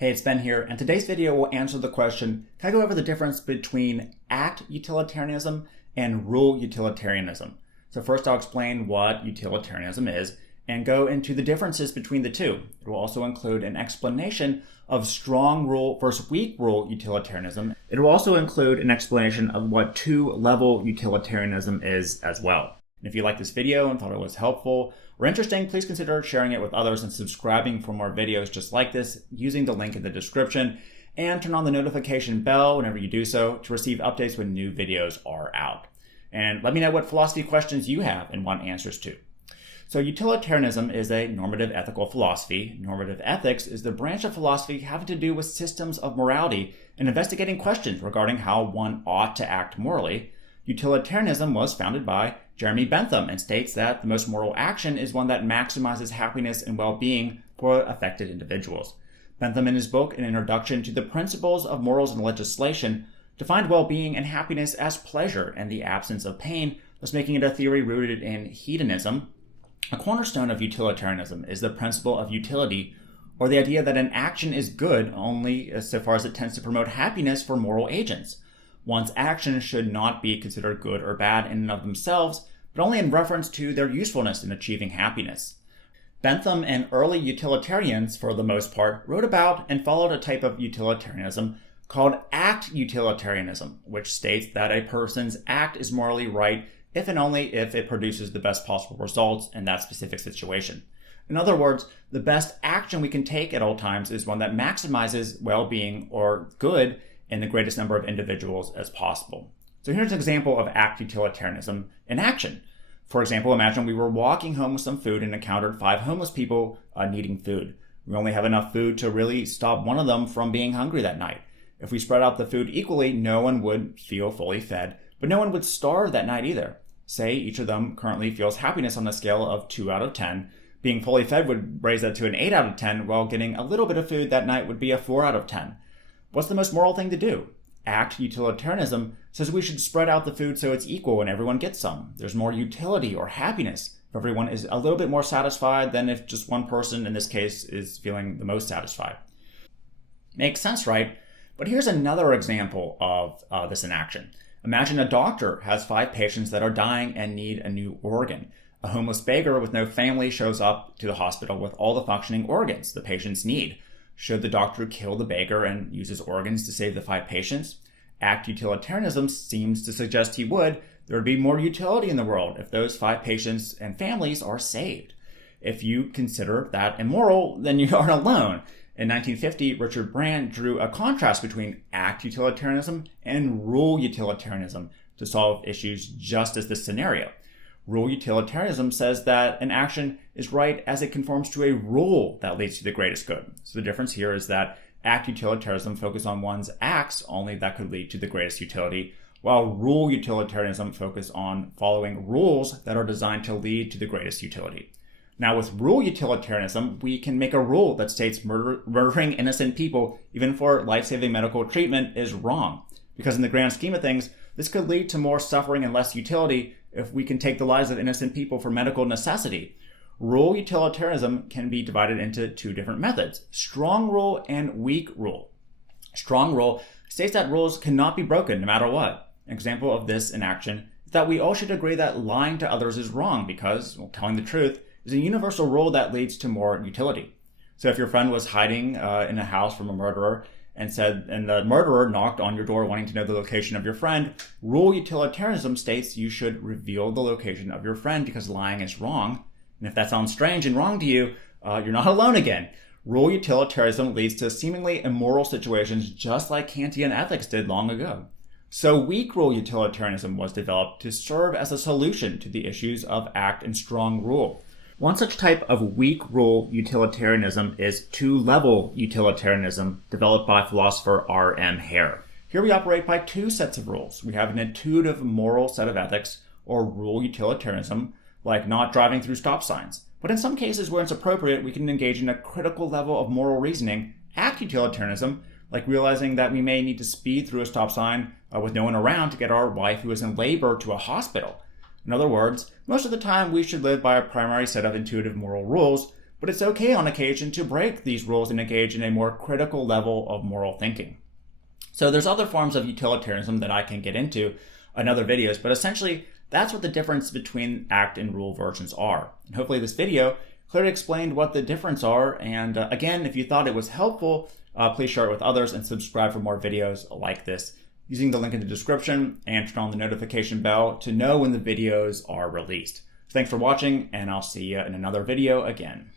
Hey, it's Ben here, and today's video will answer the question, can I go over the difference between act utilitarianism and rule utilitarianism? So first I'll explain what utilitarianism is and go into the differences between the two. It will also include an explanation of strong rule versus weak rule utilitarianism. It will also include an explanation of what two-level utilitarianism is as well. And if you liked this video and thought it was helpful or interesting, please consider sharing it with others and subscribing for more videos just like this using the link in the description, and turn on the notification bell whenever you do so to receive updates when new videos are out. And let me know what philosophy questions you have and want answers to. So utilitarianism is a normative ethical philosophy. Normative ethics is the branch of philosophy having to do with systems of morality and investigating questions regarding how one ought to act morally. Utilitarianism was founded by Jeremy Bentham and states that the most moral action is one that maximizes happiness and well-being for affected individuals. Bentham, in his book, An Introduction to the Principles of Morals and Legislation, defined well-being and happiness as pleasure and the absence of pain, thus making it a theory rooted in hedonism. A cornerstone of utilitarianism is the principle of utility, or the idea that an action is good only so far as it tends to promote happiness for moral agents. One's actions should not be considered good or bad in and of themselves, but only in reference to their usefulness in achieving happiness. Bentham and early utilitarians, for the most part, wrote about and followed a type of utilitarianism called act utilitarianism, which states that a person's act is morally right if and only if it produces the best possible results in that specific situation. In other words, the best action we can take at all times is one that maximizes well-being or good in the greatest number of individuals as possible. So here's an example of act utilitarianism in action. For example, imagine we were walking home with some food and encountered 5 homeless people needing food. We only have enough food to really stop one of them from being hungry that night. If we spread out the food equally, no one would feel fully fed, but no one would starve that night either. Say each of them currently feels happiness on a scale of 2 out of 10. Being fully fed would raise that to an 8 out of 10, while getting a little bit of food that night would be a 4 out of 10. What's the most moral thing to do? Act utilitarianism says we should spread out the food so it's equal and everyone gets some. There's more utility or happiness if everyone is a little bit more satisfied than if just one person, in this case, is feeling the most satisfied. Makes sense, right? But here's another example of this in action. Imagine a doctor has 5 patients that are dying and need a new organ. A homeless beggar with no family shows up to the hospital with all the functioning organs the patients need. Should the doctor kill the beggar and use his organs to save the 5 patients? Act utilitarianism seems to suggest he would. There would be more utility in the world if those 5 patients and families are saved. If you consider that immoral, then you aren't alone. In 1950, Richard Brand drew a contrast between act utilitarianism and rule utilitarianism to solve issues just as this scenario. Rule utilitarianism says that an action is right as it conforms to a rule that leads to the greatest good. So the difference here is that act utilitarianism focuses on one's acts only that could lead to the greatest utility, while rule utilitarianism focuses on following rules that are designed to lead to the greatest utility. Now with rule utilitarianism, we can make a rule that states murdering innocent people, even for life-saving medical treatment, is wrong. Because in the grand scheme of things, this could lead to more suffering and less utility if we can take the lives of innocent people for medical necessity. Rule utilitarianism can be divided into 2 different methods, strong rule and weak rule. Strong rule states that rules cannot be broken no matter what. An example of this in action is that we all should agree that lying to others is wrong because, well, telling the truth is a universal rule that leads to more utility. So if your friend was hiding in a house from a murderer and the murderer knocked on your door wanting to know the location of your friend, rule utilitarianism states you should reveal the location of your friend because lying is wrong. And if that sounds strange and wrong to you, you're not alone again. Rule utilitarianism leads to seemingly immoral situations just like Kantian ethics did long ago. So weak rule utilitarianism was developed to serve as a solution to the issues of act and strong rule. One such type of weak rule utilitarianism is two-level utilitarianism developed by philosopher R.M. Hare. Here we operate by 2 sets of rules. We have an intuitive moral set of ethics, or rule utilitarianism, like not driving through stop signs. But in some cases where it's appropriate, we can engage in a critical level of moral reasoning, act utilitarianism, like realizing that we may need to speed through a stop sign with no one around to get our wife who is in labor to a hospital. In other words, most of the time we should live by a primary set of intuitive moral rules, but it's okay on occasion to break these rules and engage in a more critical level of moral thinking. So there's other forms of utilitarianism that I can get into in other videos, but essentially that's what the difference between act and rule versions are. And hopefully this video clearly explained what the difference are. And again, if you thought it was helpful, please share it with others and subscribe for more videos like this using the link in the description, and turn on the notification bell to know when the videos are released. Thanks for watching, and I'll see you in another video again.